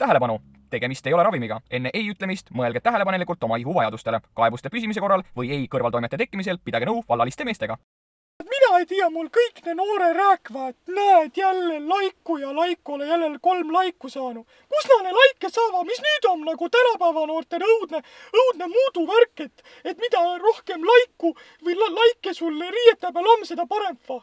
Tähelepanu! Tegemist ei ole ravimiga. Enne ei ütlemist mõelge tähelepanelikult oma ihuvajadustele. Kaebuste püsimise korral või ei kõrvaltoimete tekkimisel pidage nõu vallaliste meestega. Mina ei tea, mul kõik ne noore rääkvad, näed jälle laiku ja laikule jälle 3 laiku saanud. Kus nad laike saavad, mis nüüd on nagu tänapäeva noortel õudne muuduvärk, et mida rohkem laiku või laike sul riiete peal on, seda parem va?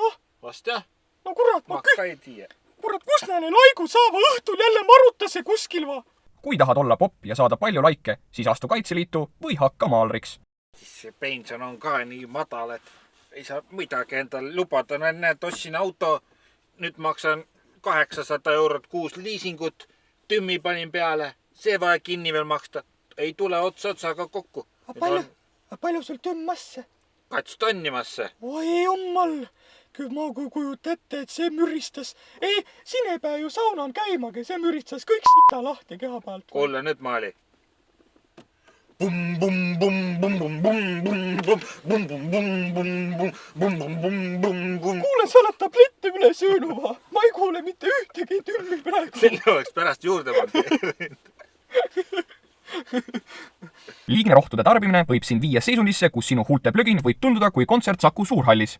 Ah? Vast jah. No kurat, ma ka ei tea. Kurat, kus nad laiku saavad, õhtul jälle marutase kuskil va? Kui tahad olla popp ja saada palju laike, siis astu Kaitseliitu või hakka maalriks. Siis see pension on ka nii madal, et ei saa midagi endale lubada. Näed, ostsin auto, nüüd maksan 800 eurot kuus liisingut, tümmi panin peale, see vaja kinni veel maksta. Ei tule otsaga kokku. Palju sul tümmasse? 2 tonnimasse. Oi jummal, küll ma kujut ette, et see müristas. Ei, siin ei pea ju saunan käimagi, see müristas kõik sita lahti keha pealt. Kuule nüüd maali. Kuule, sa oled tablette üle söönud va? Ma ei kuule mitte ühtegi tümmi praegu. Selle oleks pärast juurde pannud. Liigne rohtude tarbimine võib sind viia seisundisse, kus sinu huulte plögin võib tunduda kui kontsert Saku Suurhallis.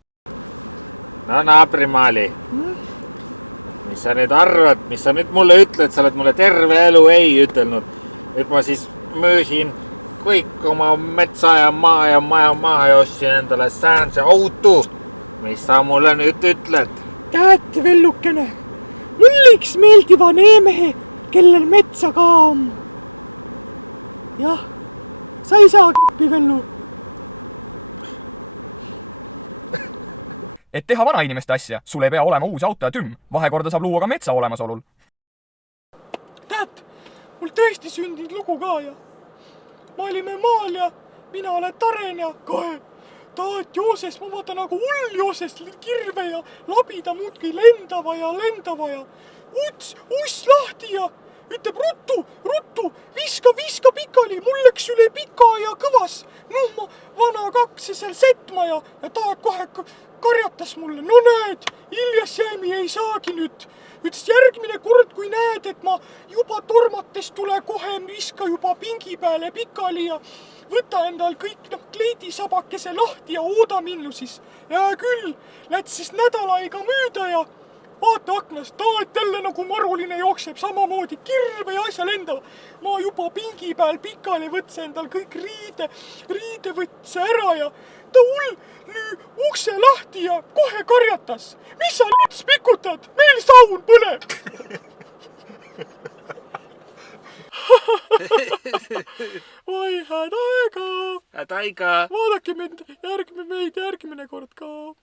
Et teha vanainimeste asja, sul ei pea olema uus auto ja tümm. Vahekorda saab luua ka metsa olemasolul. Tead, mul tõesti sündinud lugu ka ja ma olime maal ja mina olen Taren ja kohe taat jooses, ma vaatan nagu hull jooses kirve ja labida muudki lendava ja uss lahti ja ütleb ruttu, viska pikali, mul läks üle pika ja kõvas. Ma vana kaks ja seal sätma ja taat kohe karjatas mulle. No näed, Iljas Jäämi ei saagi nüüd. Ütles järgmine kord, kui näed, et ma juba tormates tule kohe viska juba pingi peale pikali ja võta endal kõik kleidisabakese lahti ja ooda minnu siis. Ja küll, läts siis nädala aega mööda ja vaata aknast, taat jälle nagu maruline jookseb, samamoodi kirve ja asja lendava. Ma juba pingi peal pikali võtse endal kõik riide võtse ära ja ta hull lüü ukse lahti ja kohe karjatas. Mis sa nüüd pikutad? Meil saun põleb! Oi, häd aega! Häd aega! Vaadake meid järgmine kord ka!